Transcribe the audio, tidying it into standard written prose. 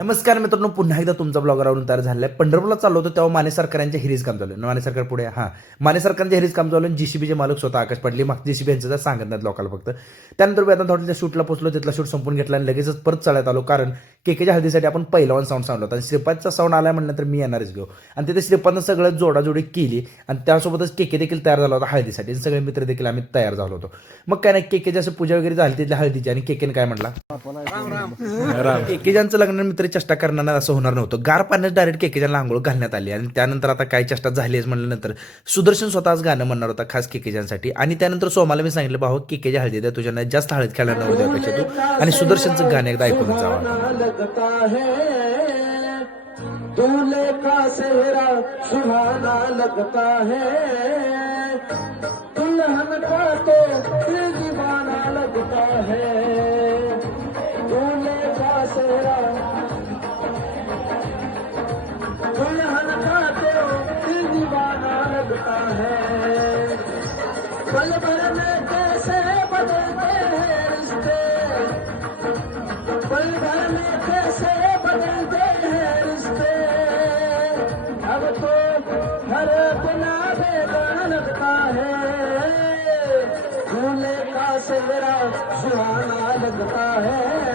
नमस्कार मित्रांनो, पुन्हा एकदा तुमचा ब्लॉगरवरून तयार झालेला आहे. पंढरपूरला चाललो होतो तेव्हा माने सरकारांच्या हिरीज काम चालू आहे. माने सरकार पुढे माने सरकारांच्या हिरीज काम चालू आहे. जीसीबीचे मालक स्वतः आकाश पाटली मागचे जीसीबी यांचं सांगत नाहीत लोकांना फक्त. त्यानंतर वेदांत हॉटेलच्या शूटला पोहोचलो, तिथला शूट संपून घेतला आणि लगेचच परत चालत आलो, कारण केकेच्या हळदीसाठी आपण पहिलवान साऊंड सांगलो होता आणि श्रीपादचा साऊंड आला म्हणल्यानंतर मी येणारच घेऊ. आणि तिथे श्रीपादनं सगळं जोडाजोडी केली आणि त्यासोबतच केके देखील तयार झाला होता हळदीसाठी. सगळे मित्र देखील आम्ही तयार झालो होतो. मग काय नाही, केकेची असं पूजा वगैरे झाली तिथल्या हळदीची आणि केकेने काय म्हटला, केकेजांचं लग्न मित्र चेष्टा करणार असं होणार नव्हतं. गार पाण्यात डायरेक्ट केकेजांना आंघोळ घालण्यात आली आणि त्यानंतर आता काय चेष्टा झालीच म्हणल्यानंतर सुदर्शन स्वतःच गाणं म्हणणार होता खास केकेजांसाठी. आणि त्यानंतर सोमाला मी सांगितलं, भाऊ केकेच्या हळदी द्या, तुझ्या जास्त हळद खेळणार नव्हतं त्यापेक्षा तू, आणि सुदर्शनचं गाणं एकदा ऐकून जावं. दूल्हे का सेहरा सुहाना लगता है, दुल्हन का तो दिल दीवाना लगता है, दूल्हे का सेहरा दुल्हन का तो दिल दीवाना लगता है, पल भर में कैसे बदलते हैं रिश्ते, पल भर में कैसे बदलते हैं रिश्ते, अब तो हर बिना बेगाना लगता है, दूल्हे का सेहरा सुहाना लगता है.